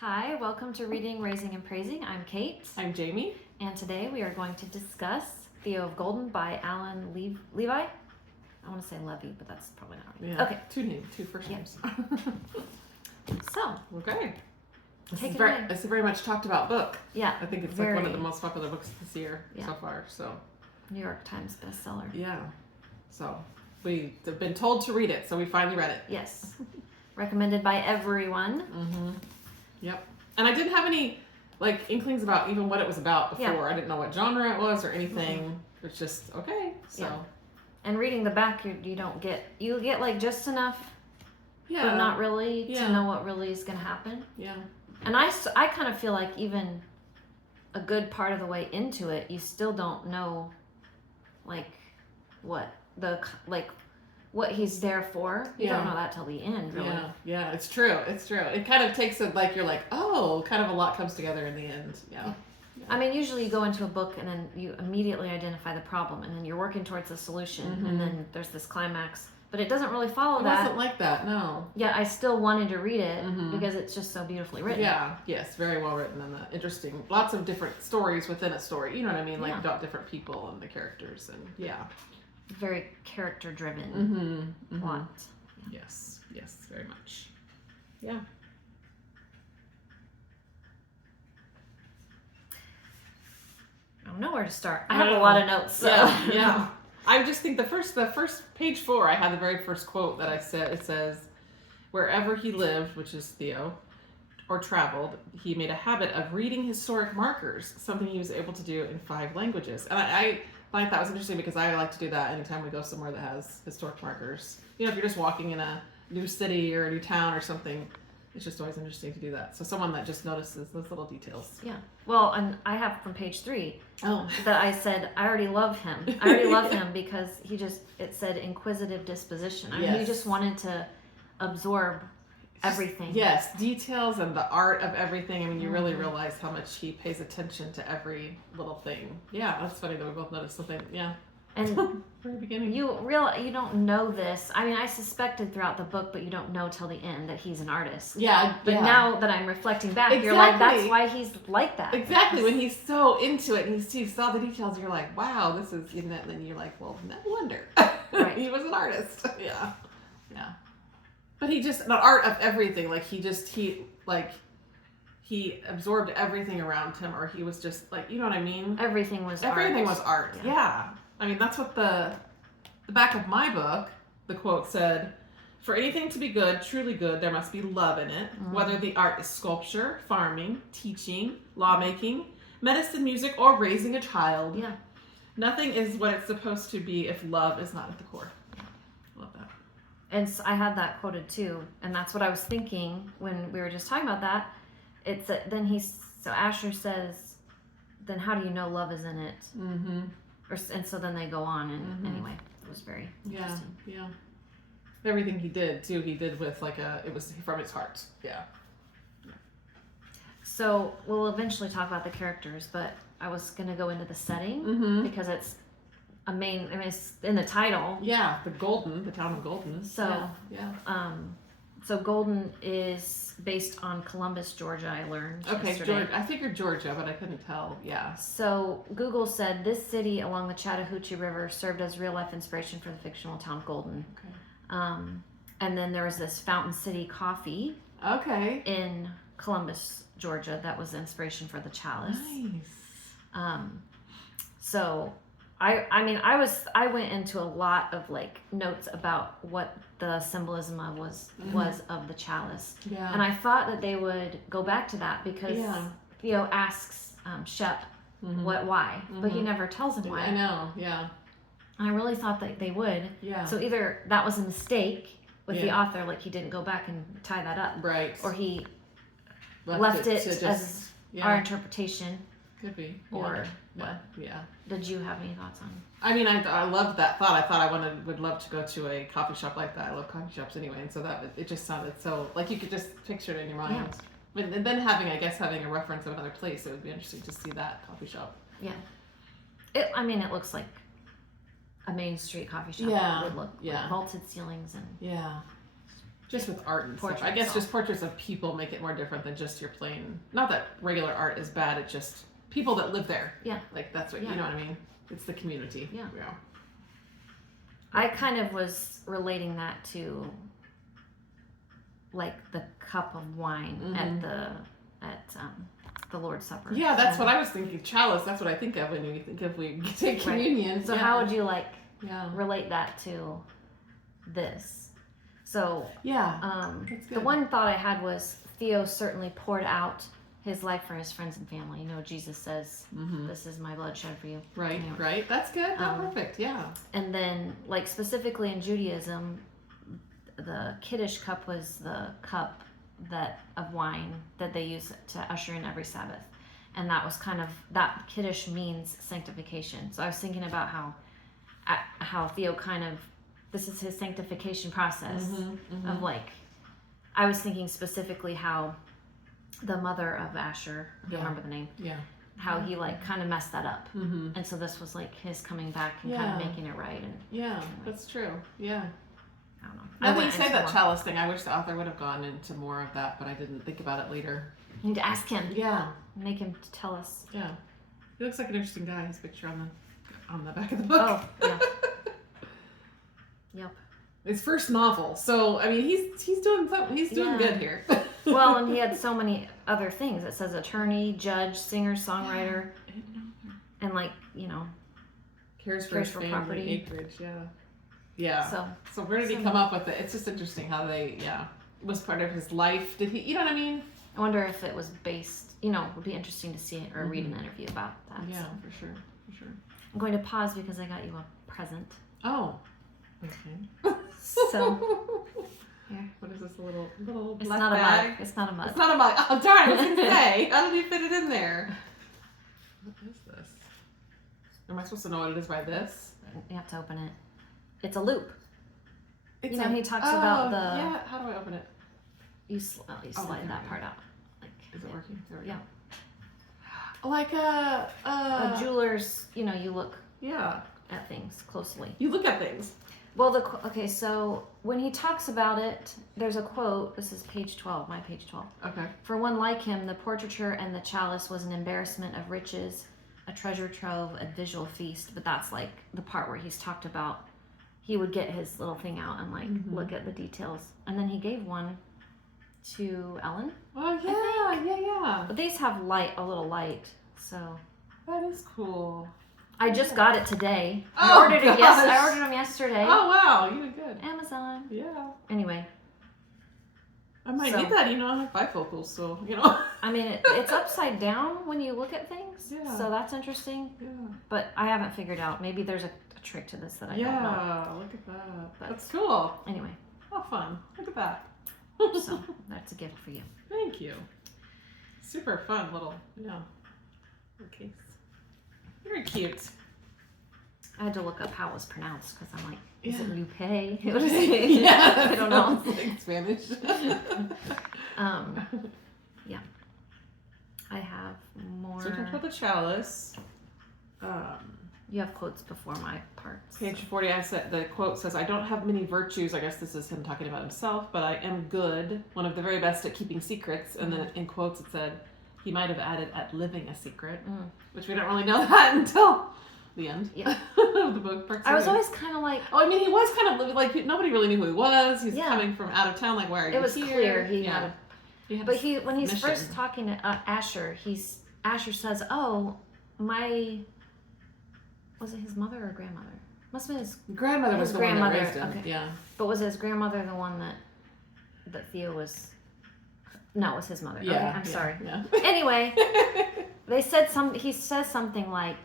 Hi, welcome to Reading, Raising, and Praising. I'm Kate. I'm Jamie. And today we are going to discuss Theo of Golden by Alan Levi. I want to say Levy, but that's probably not right. Yeah. Okay. Two first names. So, Okay. This take is it very, away. it's a very much talked about book. Yeah. I think it's very, like one of the most popular books this year so far. So New York Times Bestseller. Yeah. So we've been told to read it, so we finally read it. Yes. Recommended by everyone. Mm-hmm. Yep. And I didn't have any inklings about even what it was about before. Yeah. I didn't know what genre it was or anything. Mm-hmm. It's just okay. So. Yeah. And reading the back, you get like just enough, but not really to know what really is going to happen. Yeah. And I kind of feel like even a good part of the way into it, you still don't know, what he's there for. You don't know that till the end, really. Yeah, it's true. It kind of takes it you're like, oh, kind of a lot comes together in the end. Yeah. I mean, usually you go into a book and then you immediately identify the problem and then you're working towards the solution and then there's this climax. But it doesn't really follow that. It wasn't like that, no. Yeah, I still wanted to read it because it's just so beautifully written. Yeah, yes, very well written and interesting. Lots of different stories within a story. You know what I mean? About different people and the characters and Very character-driven plot. Yeah. Yes, very much. Yeah. I don't know where to start. I have a lot of notes. So. Yeah. I just think the first page 4, I had the very first quote that I said. It says, "Wherever he lived," which is Theo, or traveled, he made a habit of reading historic markers, something he was able to do in 5 languages. And I thought that was interesting because I like to do that anytime we go somewhere that has historic markers. You know, if you're just walking in a new city or a new town or something, it's just always interesting to do that. So someone that just notices those little details. Yeah. Well, and I have from page 3 that I said, I already love him. I already love him because it said inquisitive disposition. I mean, he just wanted to absorb everything. Yes, details and the art of everything. I mean, you really realize how much he pays attention to every little thing. Yeah, that's funny that we both noticed something. Yeah. And very beginning. You don't know this. I mean, I suspected throughout the book, but you don't know till the end that he's an artist. Yeah. But now that I'm reflecting back, you're like, that's why he's like that. Exactly. When he's so into it and he sees all the details, you're like, wow, this is, and then you're like, well, no wonder. Right. He was an artist. Yeah. But he just, the art of everything, he absorbed everything around him, or he was just you know what I mean? Everything was art. Everything was art. Yeah. I mean, that's what the back of my book, the quote said, "For anything to be good, truly good, there must be love in it, whether the art is sculpture, farming, teaching, lawmaking, medicine, music, or raising a child. Yeah. Nothing is what it's supposed to be if love is not at the core." Love that. And so I had that quoted too, and that's what I was thinking when we were just talking about that. So Asher says, then how do you know love is in it? Mm-hmm. And so then they go on, and anyway, it was very interesting. Yeah. Everything he did too, he did with it was from his heart. Yeah. So we'll eventually talk about the characters, but I was gonna go into the setting because it's it's in the title. Yeah, the town of Golden. So yeah. So Golden is based on Columbus, Georgia, I learned yesterday. I figured Georgia, but I couldn't tell. Yeah. So Google said this city along the Chattahoochee River served as real-life inspiration for the fictional town of Golden. Okay. And then there was this Fountain City Coffee. Okay. In Columbus, Georgia, that was the inspiration for the chalice. Nice. So I went into a lot of notes about what the symbolism was of the chalice. Yeah. And I thought that they would go back to that because Theo asks Shep why, but he never tells him why. I know, yeah. And I really thought that they would. Yeah. So either that was a mistake with the author, he didn't go back and tie that up. Right. Or he left it as our interpretation. Could be. Or what? Yeah. Did you have any thoughts on? I mean, I loved that thought. I thought I would love to go to a coffee shop like that. I love coffee shops anyway, and so it just sounded so you could just picture it in your mind. Yeah. And then having a reference of another place, it would be interesting to see that coffee shop. Yeah. It looks like a Main Street coffee shop would look. Vaulted ceilings and Just with art and Portraits stuff. I guess all. just portraits of people make it more different than just your plain. Not that regular art is bad. It's just people that live there. Yeah. Like that's what Yeah. you know what I mean. It's the community. Yeah. Yeah. I kind of was relating that to like the cup of wine Mm-hmm. at the Lord's Supper. Yeah, that's what I was thinking. Chalice. That's what I think of when you think of we take communion. Right. So yeah. how would you like Yeah. relate that to this? So Yeah. the good. one thought I had was Theo certainly poured out his life for his friends and family. You know, Jesus says, "This is my blood shed for you." Right. You know. Right. That's good. Perfect. Yeah. And then, like specifically in Judaism, the Kiddush cup was the cup of wine that they use to usher in every Sabbath, and that was kind of that Kiddush means sanctification. So I was thinking about how Theo kind of this is his sanctification process of like I was thinking specifically how the mother of Asher, I don't remember the name, how he like kind of messed that up, and so this was like his coming back and kind of making it right. And anyway. That's true. Yeah. I don't know. Now that you say that chalice thing, I wish the author would have gone into more of that, but I didn't think about it later. You need to ask him. Yeah. Make him tell us. Yeah. He looks like an interesting guy. His picture on the back of the book. Oh, yeah. Yep. His first novel, so I mean, he's doing something. He's doing good here. Well, and he had so many other things. It says attorney, judge, singer, songwriter, and like cares for his family, property, acreage. Yeah. So where did he come up with it? It's just interesting how they was part of his life. Did he? You know what I mean? I wonder if it was based. It would be interesting to see it or read an interview about that. Yeah, so. for sure. I'm going to pause because I got you a present. Oh. Okay. So, here. What is this? A little It's black not bag? a mug. It's not a mug. It's not a mug. Oh darn! I was gonna say, how did he fit it in there? What is this? Am I supposed to know what it is by this? You have to open it. It's a loop. It's he talks about the. Yeah. How do I open it? You slide that part out. Like. Is it working? There we go. Yeah. Like a jeweler's. You look. Yeah. At things closely. You look at things. Well, so when he talks about it, there's a quote. This is page 12, my page 12. Okay. For one like him, the portraiture and the chalice was an embarrassment of riches, a treasure trove, a visual feast. But that's like the part where he's talked about. He would get his little thing out and like look at the details, and then he gave one to Ellen. Oh yeah. But these have a little light, so. That is cool. I just got it today. Oh, I ordered it. gosh. I ordered them yesterday. Oh wow, you did good. Amazon. Yeah. Anyway. I might need that. I have bifocals, so I mean, it's upside down when you look at things. Yeah. So that's interesting. Yeah. But I haven't figured out. Maybe there's a trick to this that I don't know. Yeah. Look at that. That's cool. Anyway. How fun. Look at that. So that's a gift for you. Thank you. Super fun little case. Very cute. I had to look up how it was pronounced because I'm like, is it Lupe? Yeah, I don't know. Like Spanish. Yeah. I have more. So talk about the chalice. You have quotes before my parts. Page 40, the quote says, I don't have many virtues. I guess this is him talking about himself, but I am good, one of the very best at keeping secrets. And then in quotes it said, he might have added at living a secret, which we don't really know that until the end of the book. I was always kind of like... Oh, I mean, he was kind of like, nobody really knew who he was. He's coming from out of town, like, why are you here? It was clear he had a... But when he's mission. first talking to Asher, Asher says, oh, was it his mother or grandmother? Must have been his grandmother. Was his the grandmother. One that raised him. Okay. Yeah. But was his grandmother the one that Theo was? No, it was his mother. Yeah. Okay, I'm sorry. Yeah. Anyway, he says something like,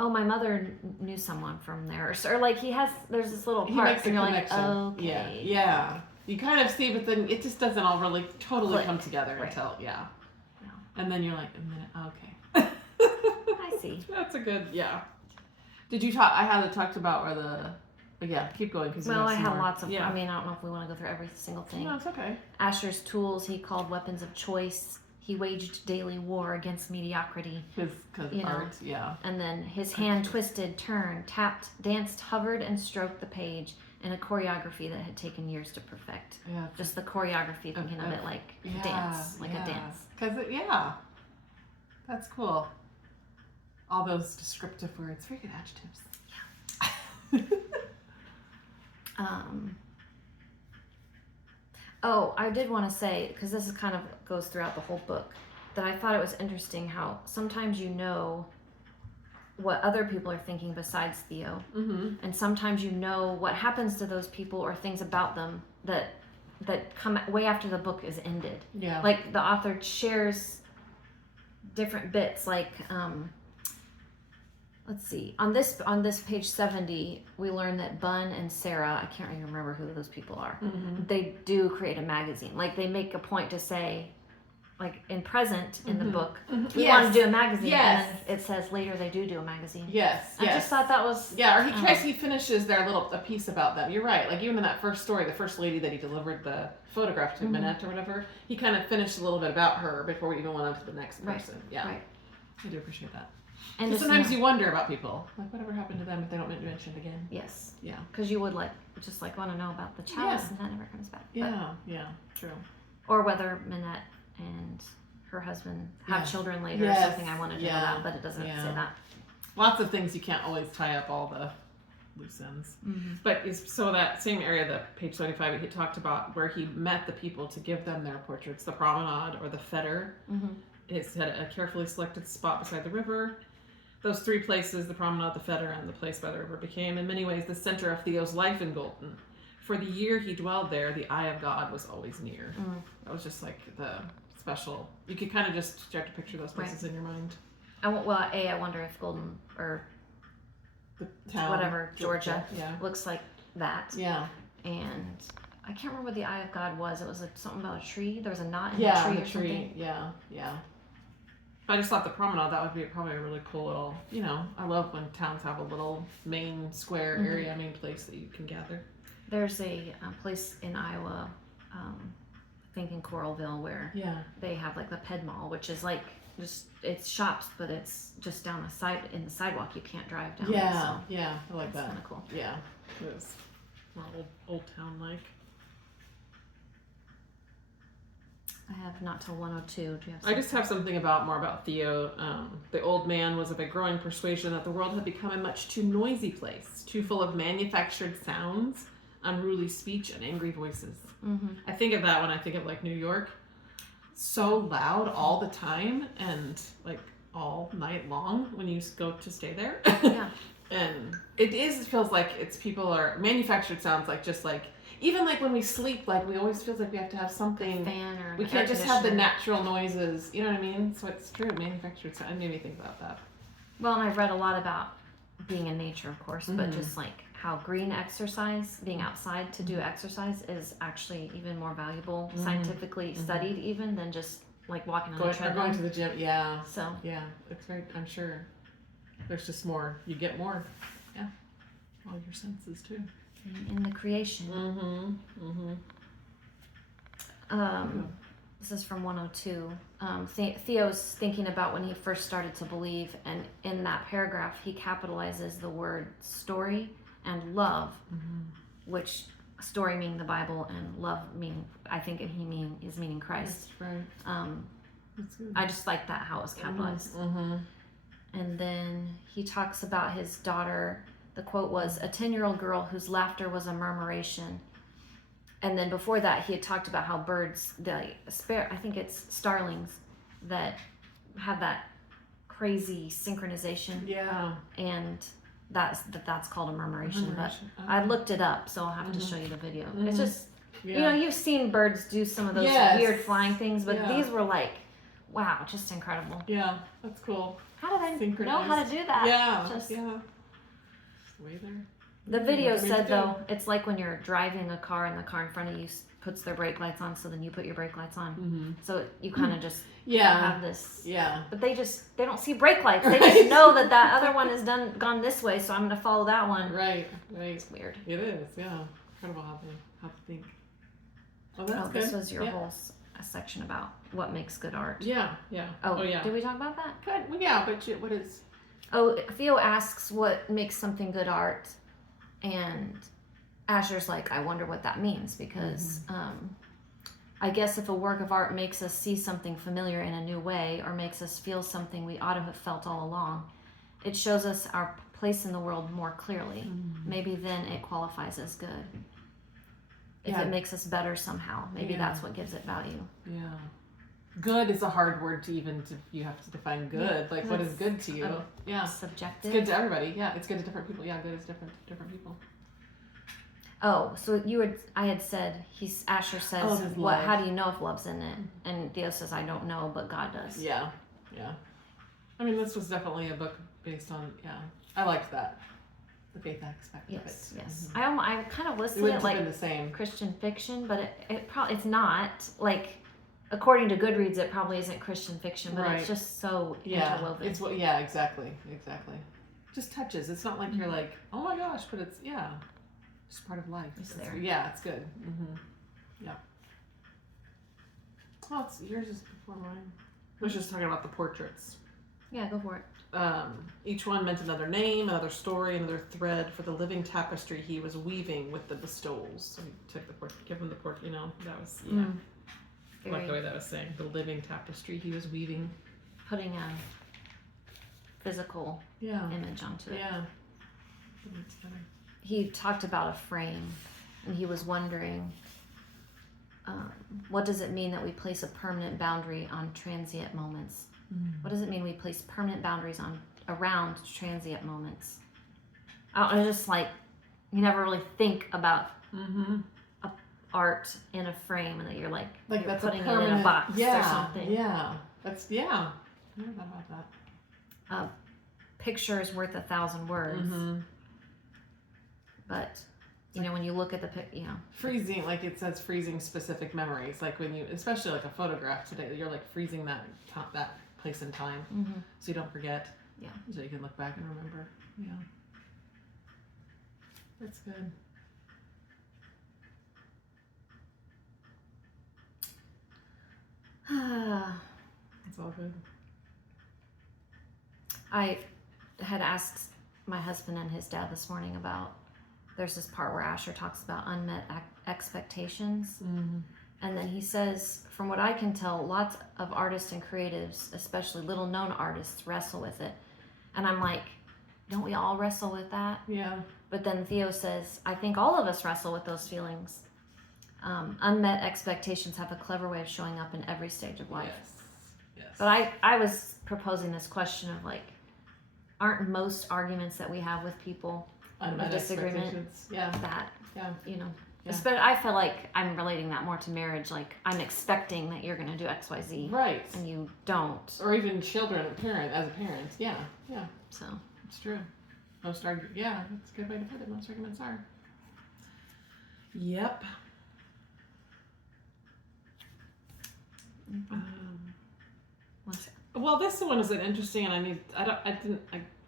"Oh, my mother knew someone from there," or like there's this little part, and you're like, "Oh, okay." Yeah. You kind of see, but then it just doesn't all really totally come together until and then you're like, okay. I see. That's a good Did you talk? I had talked about where keep going because I had lots of. I mean, I don't know if we want to go through every single thing. No, it's okay. Asher's tools he called weapons of choice. He waged daily war against mediocrity. Because art, And then his hand twisted, turned, tapped, danced, hovered, and stroked the page, in a choreography that had taken years to perfect. Yeah. Just the choreography, thinking of it like dance, like a dance. Because, that's cool. All those descriptive words, very good adjectives. Yeah. Oh, I did want to say, because this is kind of goes throughout the whole book, that I thought it was interesting how sometimes you know what other people are thinking besides Theo, and sometimes you know what happens to those people or things about them that come way after the book is ended. Yeah. Like the author shares different bits, like let's see, on this page 70 we learn that Bun and Sarah, I can't even remember who those people are, they do create a magazine. Like they make a point to say, like in present in the book, we want to do a magazine, and then it says later they do a magazine. I just thought that was or he finishes their a piece about them. You're right, like even in that first story, the first lady that he delivered the photograph to, Minette or whatever, he kind of finished a little bit about her before we even went on to the next person. I do appreciate that. And sometimes you wonder about people, like whatever happened to them if they don't get mentioned again. Yes. Yeah. Because you would want to know about the chalice, and that never comes back. True. Or whether Minette and her husband have children later or something. I wanted to know that, but it doesn't say that. Lots of things you can't always tie up all the loose ends. But so that same area, that page 75, he talked about where he met the people to give them their portraits, the promenade or the fetter. It's had a carefully selected spot beside the river. Those three places, the promenade, the fetter, and the place by the river, became in many ways the center of Theo's life in Golden. For the year he dwelled there, the eye of God was always near. That was just like the special. You could kind of just start to picture those places in your mind. I wonder if Golden or the town, whatever Georgia looks like that. Yeah. And I can't remember what the eye of God was. It was like something about a tree. There was a knot in the tree or something. Yeah. I just thought the promenade, that would be probably a really cool little, I love when towns have a little main square area, main place that you can gather. There's a place in Iowa, I think in Coralville, where they have like the Ped Mall, which is like it's shops, but it's just down in the sidewalk. You can't drive down. I like that. That's kind of cool. Yeah, it is. More old town like. I have not till 102. Do you have I just have something more about Theo. The old man was of a growing persuasion that the world had become a much too noisy place, too full of manufactured sounds, unruly speech, and angry voices. I think of that when I think of like New York. So loud all the time and like all night long when you go to stay there. And it feels like people are manufactured sounds, like just like even like when we sleep, like we always feels like we have to have something. A fan or we can't just have the natural noises. You know what I mean? So it's true. Manufactured sound. It made me think about that. Well, and I've read a lot about being in nature, of course, but just like how green exercise, being outside to do exercise, is actually even more valuable, scientifically studied, even than just like walking on a treadmill. Going to the gym. Yeah. So it's very. I'm sure. There's just more. You get more. Yeah. All your senses too. In the creation. This is from 102. Theo's thinking about when he first started to believe, and in that paragraph he capitalizes the word story and love, which story meaning the Bible and love meaning, I think is meaning Christ. That's right. That's good. I just like that how it was capitalized. And then he talks about his daughter. The quote was, "A 10-year-old girl whose laughter was a murmuration." And then before that, he had talked about how birds, I think it's starlings, that have that crazy synchronization. Yeah. And that's called a murmuration. But I looked it up, so I'll have to show you the video. It's just, you've seen birds do some of those weird flying things, but these were like, wow, just incredible. Yeah, that's cool. How did I know how to do that? Yeah. Way there. The video said, though, it's like when you're driving a car and the car in front of you puts their brake lights on, so then you put your brake lights on. So you kind of just have this. Yeah. But they don't see brake lights. They just know that other one is gone this way, so I'm going to follow that one. Right. It's weird. It is, yeah. Incredible how to think. Oh, that's good. This was your whole section about what makes good art. Yeah. Oh, yeah. Did we talk about that? Good. Well, yeah, but what is... Oh, Theo asks what makes something good art, and Asher's like, I wonder what that means, because I guess if a work of art makes us see something familiar in a new way, or makes us feel something we ought to have felt all along, it shows us our place in the world more clearly. Maybe then it qualifies as good. If it makes us better somehow, maybe that's what gives it value. Yeah. Good is a hard word to even, you have to define good. Like, what is good to you? Subjective. It's good to everybody. Yeah, it's good to different people. Yeah, good is different to different people. Oh, so I had said, Asher says, how do you know if love's in it? And Theo says, I don't know, but God does. Yeah. I mean, this was definitely a book based on, I liked that. The faith aspect of it. Yes. I kind of listed it like the same. Christian fiction, but it's not. Like, according to Goodreads, it probably isn't Christian fiction, but it's just so interwoven. Exactly. Just touches. It's not like you're like, oh my gosh, but it's just part of life. It's there. Yeah, it's good. Yeah. Oh, yours is before mine. I was just talking about the portraits. Yeah, go for it. Each one meant another name, another story, another thread for the living tapestry he was weaving with the bestowals. So he took give him the portrait, that was, I like the way that was saying, the living tapestry he was weaving. Putting a physical image onto it. Yeah. He talked about a frame, and he was wondering, what does it mean that we place a permanent boundary on transient moments? What does it mean we place permanent boundaries around transient moments? I just like, you never really think about art in a frame, and that you're like you're that's putting it in a box or something. Yeah, that's I never thought about that. Picture is worth 1,000 words. But when you look at the freezing, like it says, freezing specific memories. Like when you, especially like a photograph today, you're like freezing that place and time, so you don't forget. Yeah. So you can look back and remember. Yeah. That's good. It's all good. I had asked my husband and his dad this morning about, there's this part where Asher talks about unmet expectations. And then he says, from what I can tell, lots of artists and creatives, especially little known artists, wrestle with it. And I'm like, don't we all wrestle with that? Yeah. But then Theo says, I think all of us wrestle with those feelings. Unmet expectations have a clever way of showing up in every stage of life. Yes. But I was proposing this question of like, aren't most arguments that we have with people unmet a disagreement? That, But I feel like I'm relating that more to marriage. Like, I'm expecting that you're going to do X, Y, Z. Right. And you don't. Or even children, as a parent. Yeah. So. It's true. That's a good way to put it. Most arguments are. Yep. Well, this one is interesting, and I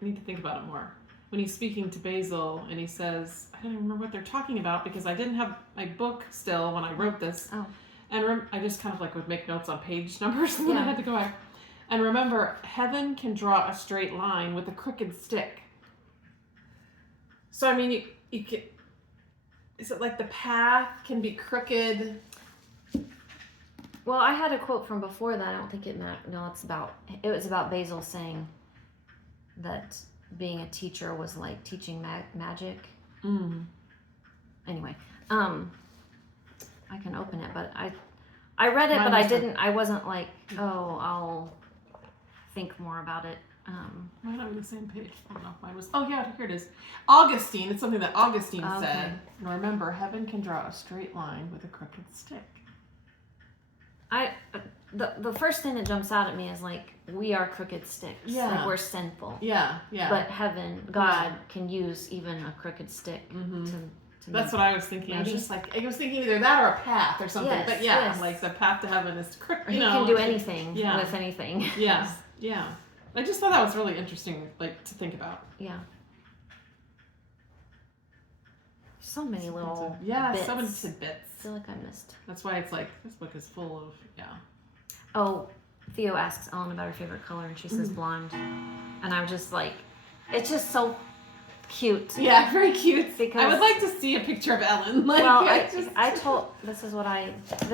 need to think about it more. When he's speaking to Basil, and he says, I don't even remember what they're talking about, because I didn't have my book still when I wrote this. Oh. And I just kind of like would make notes on page numbers, and then I had to go back. And remember, heaven can draw a straight line with a crooked stick. So, I mean, you can, is it like the path can be crooked? Well, I had a quote from before that. I don't think it mattered. No, it was about Basil saying that being a teacher was like teaching magic. Anyway, I can open it, but I read it, but I wasn't like, I'll think more about it. Might not be the same page. I don't know if mine was. Oh yeah, here it is. Augustine. It's something that Augustine said. And remember, heaven can draw a straight line with a crooked stick. The first thing that jumps out at me is like, we are crooked sticks. Yeah. Like, we're sinful. Yeah. But heaven, God can use even a crooked stick to That's what I was thinking. Maybe? I was thinking either that or a path or something. Yes, but like the path to heaven is crooked. He can do anything with anything. Yeah. I just thought that was really interesting, like, to think about. Yeah. So many little bits. So many tidbits. I feel like I missed. That's why it's like, this book is full of, Oh, Theo asks Ellen about her favorite color, and she says blonde. And I'm just like, it's just so cute. Yeah, very cute. Because I would like to see a picture of Ellen. Like, well, this is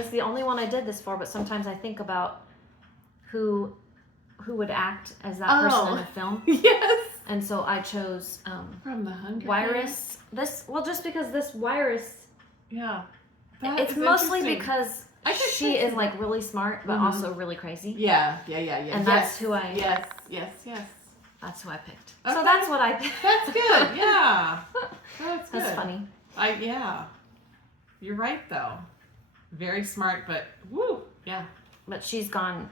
the only one I did this for, but sometimes I think about who would act as that person in a film. Yes. And so I chose from the Hunger Wyrus. Just because this Wyrus. Yeah. It's mostly because she is like really smart, but also really crazy. Yeah. And that's who I. Yes. That's who I picked. Okay. So that's what I picked. That's good. Yeah. That's good. That's funny. Yeah. You're right though. Very smart, but woo. Yeah. But she's gone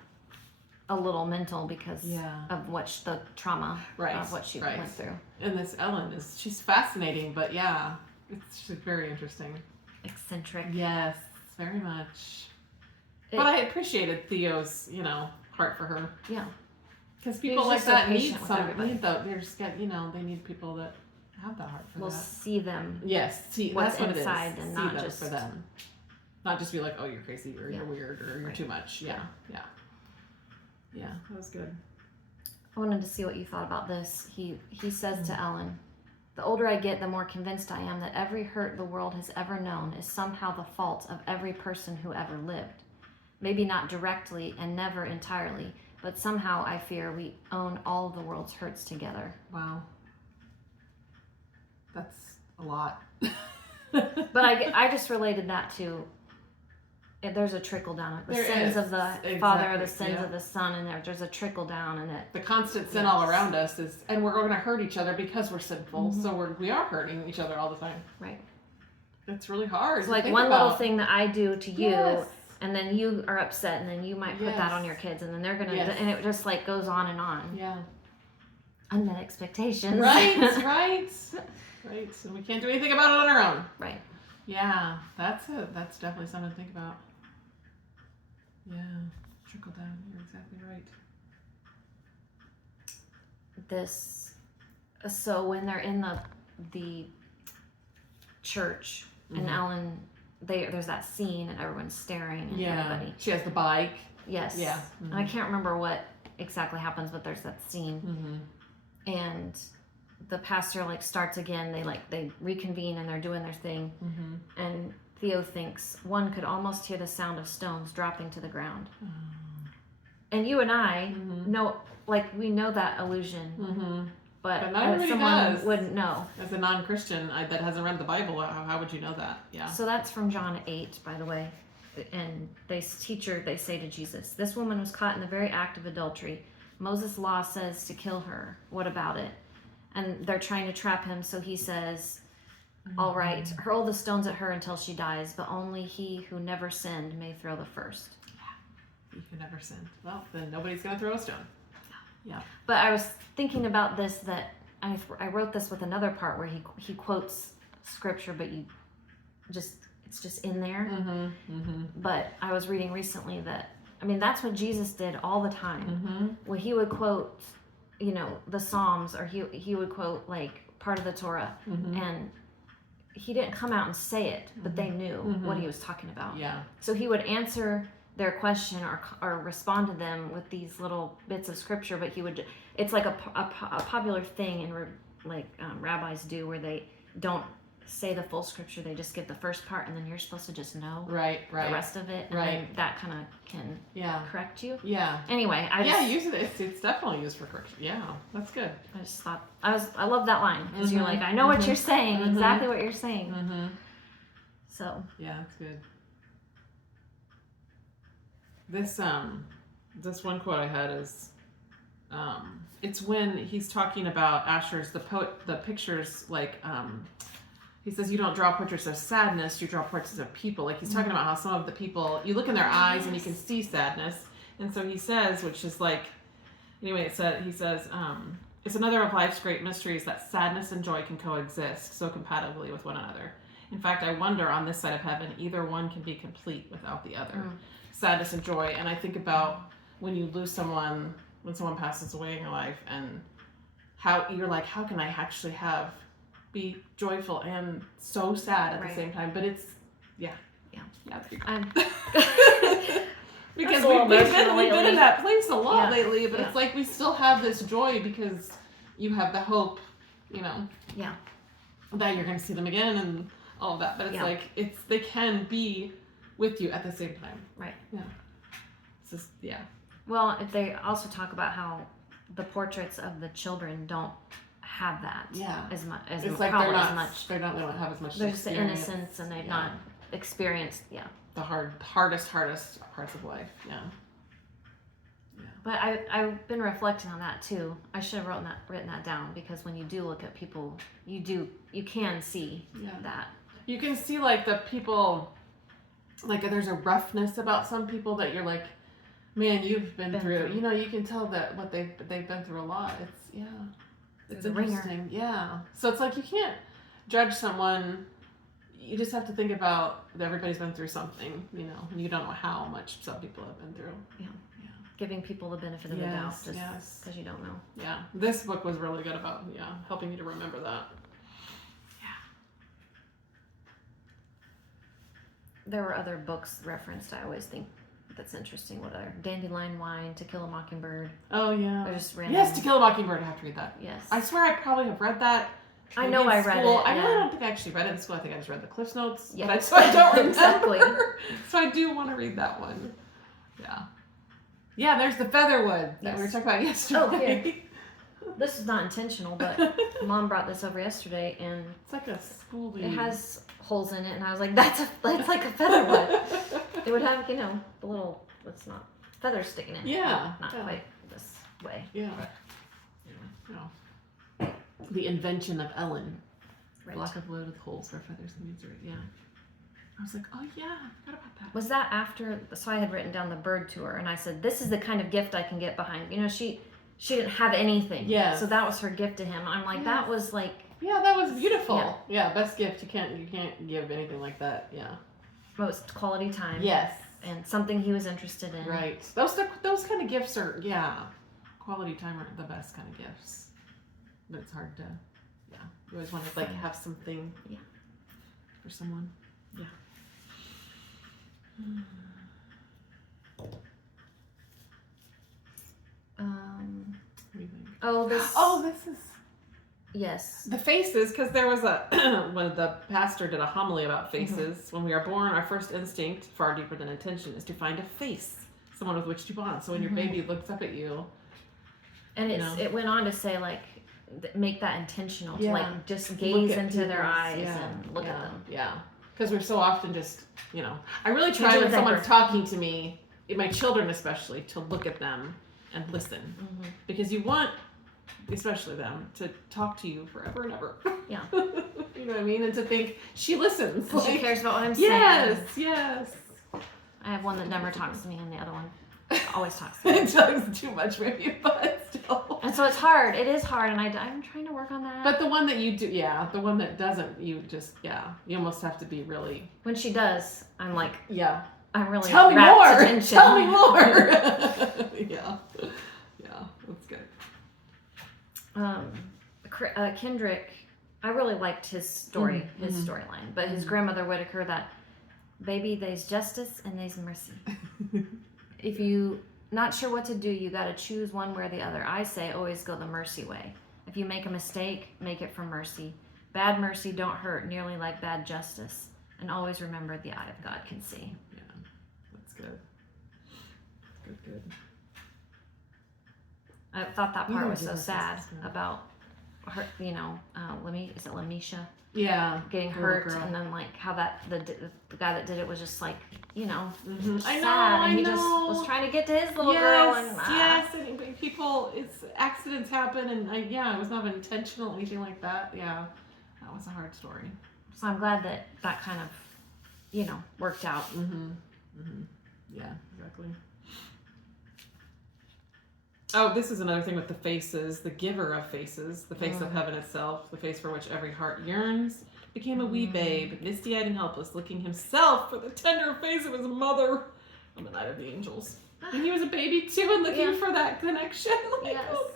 a little mental because of the trauma of what she went through. And this Ellen she's fascinating, but she's very interesting. Eccentric. Yes, very much. But I appreciated Theo's, heart for her. Yeah. Because people like that need they need people that have that heart for that. See them. Yes, what's that's what inside it is. and See not them just for them. Not just be like, oh, you're crazy or you're weird or you're too much. Yeah, that was good. I wanted to see what you thought about this. He says to Ellen, "The older I get, the more convinced I am that every hurt the world has ever known is somehow the fault of every person who ever lived. Maybe not directly and never entirely, but somehow I fear we own all of the world's hurts together." Wow. That's a lot. But I just related that to, there's a trickle down. The sins of the father, the sins of the son, and there's a trickle down, and the constant sin all around us and we're going to hurt each other because we're sinful. So we are hurting each other all the time. Right. It's really hard. It's like one little thing that I do to you, and then you are upset, and then you might put that on your kids, and then they're gonna, and it just like goes on and on. Yeah. Unmet expectations. Right. And we can't do anything about it on our own. Right. Yeah, that's definitely something to think about. Yeah, trickle down. You're exactly right. So when they're in the church, and Ellen, there's that scene and everyone's staring and everybody. She has the bike. Yes. Yeah. Mm-hmm. And I can't remember what exactly happens, but there's that scene. And the pastor starts again. They reconvene and they're doing their thing. And Theo thinks one could almost hear the sound of stones dropping to the ground. And you and I know, we know that illusion. But not someone wouldn't know. As a non-Christian that hasn't read the Bible, how would you know that? Yeah. So that's from John 8, by the way. And they say to Jesus, "This woman was caught in the very act of adultery. Moses' law says to kill her. What about it?" And they're trying to trap him, so he says, "All right, hurl the stones at her until she dies, but only he who never sinned may throw the first." Yeah, he who never sinned. Well, then nobody's going to throw a stone. Yeah. But I was thinking about this, that I wrote this with another part where he quotes scripture, but it's just in there. But I was reading recently that, that's what Jesus did all the time. When he would quote, the Psalms, or he would quote part of the Torah, and he didn't come out and say it, but they knew what he was talking about. Yeah. So he would answer their question or respond to them with these little bits of scripture, but it's like a popular thing in rabbis do, where they don't say the full scripture, they just give the first part, and then you're supposed to just know the rest of it, and then that kind of can correct you. Yeah. Anyway, use it. It's definitely used for correction. Yeah, that's good. I just thought I love that line, because you're I know what you're saying, exactly what you're saying. So yeah, that's good. This one quote I had is, it's when he's talking about Asher's the pictures, he says, you don't draw portraits of sadness, you draw portraits of people. He's talking about how some of the people, you look in their eyes and you can see sadness. And so he says, which is he says, it's another of life's great mysteries that sadness and joy can coexist so compatibly with one another. In fact, I wonder on this side of heaven, either one can be complete without the other. Sadness and joy. And I think about when you lose someone, when someone passes away in your life, and how you're how can I actually be joyful and so sad at the same time? But it's because we've been in that place a lot lately, but it's we still have this joy because you have the hope you know. Yeah. That you're going to see them again and all of that. But it's like, they can be with you at the same time. Right. Yeah. It's just, yeah. Well, they also talk about how the portraits of the children don't have that as much as it's like probably they don't have as much. There's the innocence, and they've not experienced the hardest parts of life. Yeah. But I've been reflecting on that too. I should have written that down, because when you do look at people, you can see that. You can see like the people, like there's a roughness about some people that you're like, man, you've been through. You know, you can tell that what they've been through a lot. It's interesting. Yeah. So it's like you can't judge someone. You just have to think about that everybody's been through something, you know, and you don't know how much some people have been through. Yeah. Giving people the benefit of the doubt just because you don't know. Yeah. This book was really good about, helping you to remember that. Yeah. There were other books referenced. I always think that's interesting. What other? Dandelion Wine, To Kill a Mockingbird. Oh, yeah. They're just random. Yes, To Kill a Mockingbird. I have to read that. Yes. I swear I probably have read that. I know I read it. I really don't think I actually read it in school. I think I just read the Cliff Notes. Yeah. But I don't remember. Exactly. So I do want to read that one. Yeah. Yeah, there's the Featherwood that we were talking about yesterday. Oh, yeah. This is not intentional, but Mom brought this over yesterday, and it's like a school. It has holes in it, and I was like, that's like a featherwood. It would have, the little, it's not feathers sticking in. Yeah. Not quite this way. Yeah. The Invention of Ellen. Right. Block of wood with holes where feathers can be through it. Yeah. I was like, oh yeah, I forgot about that. Was that after? So I had written down the bird tour, and I said, this is the kind of gift I can get behind. She didn't have anything. Yeah. So that was her gift to him. I'm like, that was like. Yeah, that was beautiful. Yeah, best gift. You can't give anything like that. Yeah. Most quality time. Yes. And something he was interested in. Right. Those kind of gifts are quality time are the best kind of gifts. But it's hard to. Yeah. You always want to have something. Yeah. For someone. Yeah. This is yes, the faces, because there was when the pastor did a homily about faces. When we are born, our first instinct, far deeper than intention, is to find a face, someone with which to bond. So when your baby looks up at you, and it went on to say make that intentional, to just gaze into their eyes and look at them. Yeah. Because we're so often just, I really try when someone's talking to me, my children especially, to look at them and listen. Mm-hmm. Because you want, especially them, to talk to you forever and ever. Yeah. You know what I mean? And to think, she listens. She cares about what I'm saying. Yes. I have one that never talks to me, and the other one always talks to me. It talks too much, maybe, but still. And so it's hard. It is hard, and I'm trying to work on that. But the one that you do, the one that doesn't, you just, you almost have to be really. When she does, I'm like, I'm really Tell me more. Attention. Tell me more. Yeah, that's good. Kendrick, I really liked his story, his storyline. But his grandmother Whitaker, that baby, there's justice and there's mercy. If you not sure what to do, you got to choose one way or the other. I say always go the mercy way. If you make a mistake, make it for mercy. Bad mercy don't hurt nearly like bad justice. And always remember the eye of God can see. Yeah, that's good. Good. I thought that part was so sad about her, is it Lamisha? Yeah. Getting hurt, and then how that the guy that did it was just sad. I He know. just was trying to get to his little girl. And, and people, accidents happen, and it was not intentional, anything like that. Yeah, that was a hard story. So I'm glad that kind of, worked out. Yeah, exactly. Oh, this is another thing with the faces. The giver of faces, the face of heaven itself, the face for which every heart yearns, became a wee babe, misty-eyed and helpless, looking himself for the tender face of his mother on the night of the angels. And he was a baby too, and looking for that connection. Yes. Oh,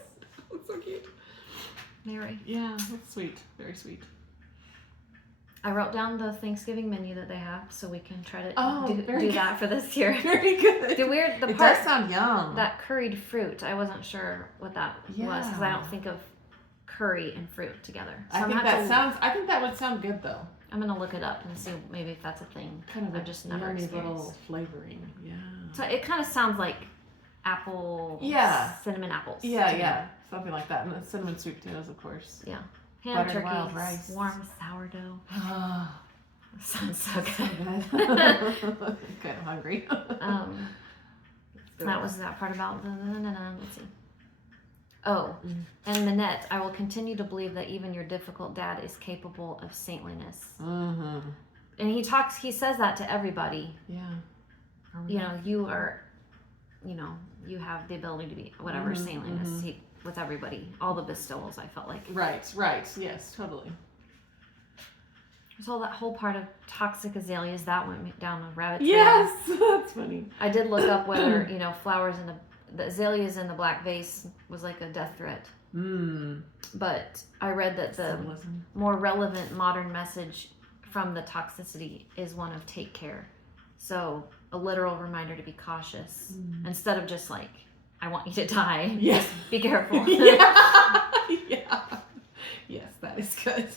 that's so cute. Mary. Yeah, that's sweet. Very sweet. I wrote down the Thanksgiving menu that they have, so we can try to do that for this year. Very good. It does sound yum. That curried fruit, I wasn't sure what that was, because I don't think of curry and fruit together. So I think that would sound good though. I'm gonna look it up and see maybe if that's a thing. Kind of I've just never experienced. little flavoring. Yeah. So it kind of sounds like apple. Yeah. Cinnamon apples. Yeah. Something like that. And the cinnamon sweet potatoes, of course. Yeah. Ham Buttered wild rice. Warm sourdough. Sounds so good. Kind of hungry. That was that part about let's see. Oh, and Minette, I will continue to believe that even your difficult dad is capable of saintliness. Mm-hmm. And he says that to everybody. Yeah. You know, you are, you know, you have the ability to be whatever saintliness with everybody. All the bestowals, I felt like. Right. Yes, totally. So that whole part of toxic azaleas, that went down a rabbit trail. Yes, that's funny. I did look up whether, you know, flowers in the azaleas in the black vase was like a death threat. But I read that the more relevant modern message from the toxicity is one of take care. So a literal reminder to be cautious instead of just like, I want you to die. Yeah. Just be careful. Yeah. Yes, that is good.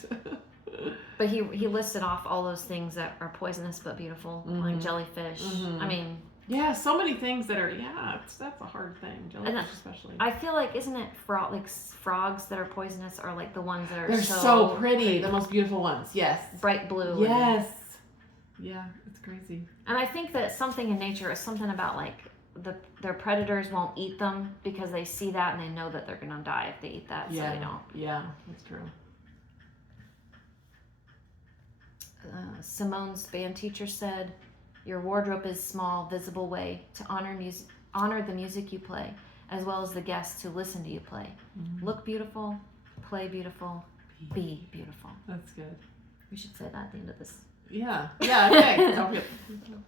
But he listed off all those things that are poisonous but beautiful, like jellyfish. I mean, yeah, so many things that are that's a hard thing, jellyfish especially. I feel like isn't it frogs that are poisonous are like the ones that are they're so pretty, the most beautiful ones. Yes, bright blue. Yes, yeah, it's crazy. And I think that something in nature is something about like their predators won't eat them because they see that and they know that they're gonna die if they eat that, so they don't. Yeah, that's true. Simone's band teacher said, "Your wardrobe is small, visible way to honor the music you play, as well as the guests who listen to you play. Look beautiful, play beautiful, be beautiful." That's good. We should say that at the end of this. Yeah. Okay. Don't be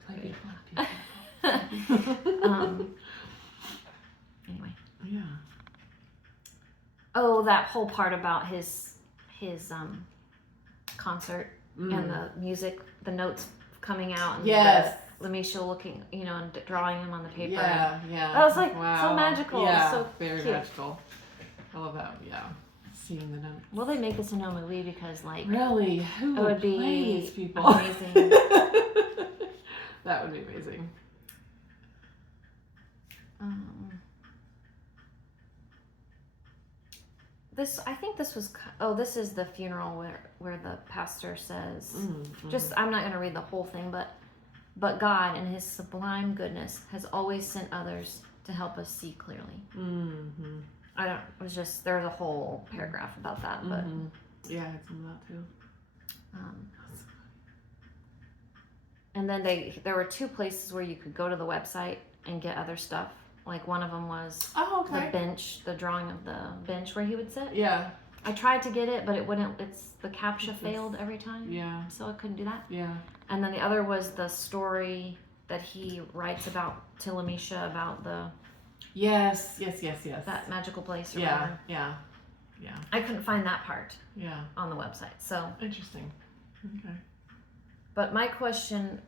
play beautiful. Anyway. Yeah. Oh, that whole part about his concert. And the music, the notes coming out, and Lamisha looking, you know, and drawing them on the paper. Yeah. That was like so magical. Yeah, so very cute. magical. I love that. Yeah, seeing the notes. Will they make this into a movie? Because like, really, who would be play these people? Amazing. That would be amazing. I think this was. Oh, this is the funeral where the pastor says, just I'm not going to read the whole thing, but God in His sublime goodness has always sent others to help us see clearly. It was just there's a whole paragraph about that, but yeah, I had some of that too. And then there were 2 places where you could go to the website and get other stuff. Like one of them was the bench, the drawing of the bench where he would sit. Yeah. I tried to get it, but it wouldn't. The captcha failed every time. Yeah. So I couldn't do that. Yeah. And then the other was the story that he writes about to Lamisha about the. Yes. That magical place. Or whatever. Yeah. I couldn't find that part. Yeah. On the website. So. Interesting. Okay. But my question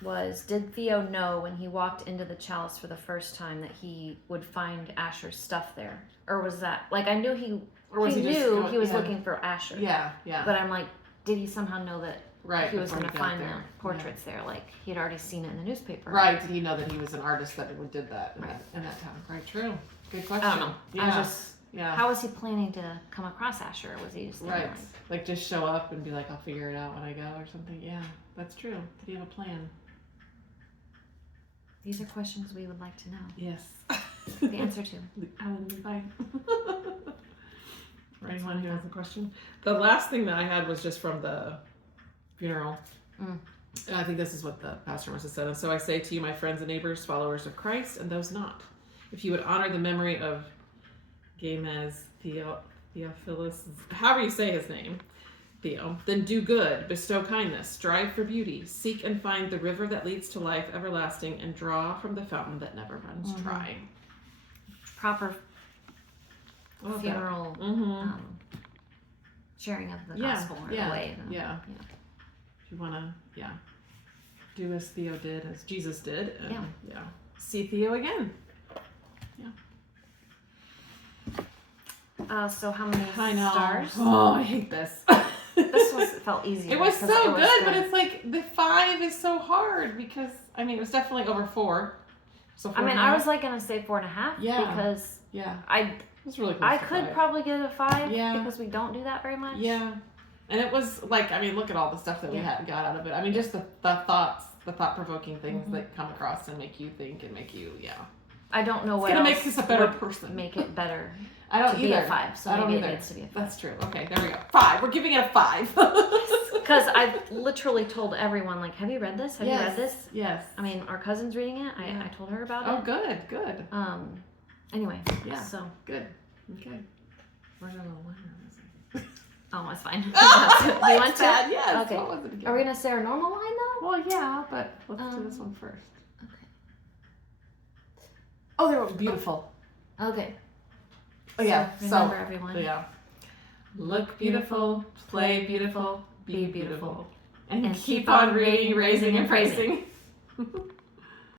was, did Theo know when he walked into the chalice for the first time that he would find Asher's stuff there? Or was that, like, I knew he knew he was looking for Asher. Yeah. But I'm like, did he somehow know that he was going to find the portraits there? Like, he'd already seen it in the newspaper. Right. Did he know that he was an artist that did that in that town? Right. True. Good question. I don't know. Yeah. I was just, how was he planning to come across Asher? Or was he just thinking, like just show up and be like, I'll figure it out when I go or something? Yeah, that's true. Did he have a plan? These are questions we would like to know. Yes. The answer to. Fine. For anyone who has a question. The last thing that I had was just from the funeral. And I think this is what the pastor must have said. And so I say to you, my friends and neighbors, followers of Christ, and those not, if you would honor the memory of Gamez Theophilus, however you say his name, Theo, then do good, bestow kindness, strive for beauty, seek and find the river that leads to life everlasting, and draw from the fountain that never runs dry. Proper funeral sharing of the gospel in a way. If you want to, do as Theo did, as Jesus did, and see Theo again. Yeah. So how many I know. stars? Oh, I hate this. This felt easy. It was so good, but it's like the 5 is so hard because I mean it was definitely over 4. So 4 I was like gonna say 4.5. Yeah. Because it was really close I to could 5. probably give it a 5. Yeah. Because we don't do that very much. Yeah. And it was like, I mean, look at all the stuff that we got out of it. I mean, just the thought-provoking things that come across and make you think and make you, I don't know what it's gonna else make us a better person. make it better. I don't to either. Be a 5, so I don't maybe either. it needs to be a 5. That's true. Okay, there we go. 5. We're giving it a 5. Because I've literally told everyone, like, have you read this? Have you read this? Yes. I mean, our cousin's reading it. I told her about it. Oh, good. Anyway. Yeah. So. Good. Okay. Where's our little winner? Oh, that's fine. Oh, you want to? Yes. Okay. What was it again? Are we gonna say our normal line though? Well, yeah, but let's do this one first. Okay. Oh, they were beautiful. Okay. Oh yeah. Remember everyone. Yeah. Look beautiful, play beautiful, be beautiful, and keep on reading, raising, and praising.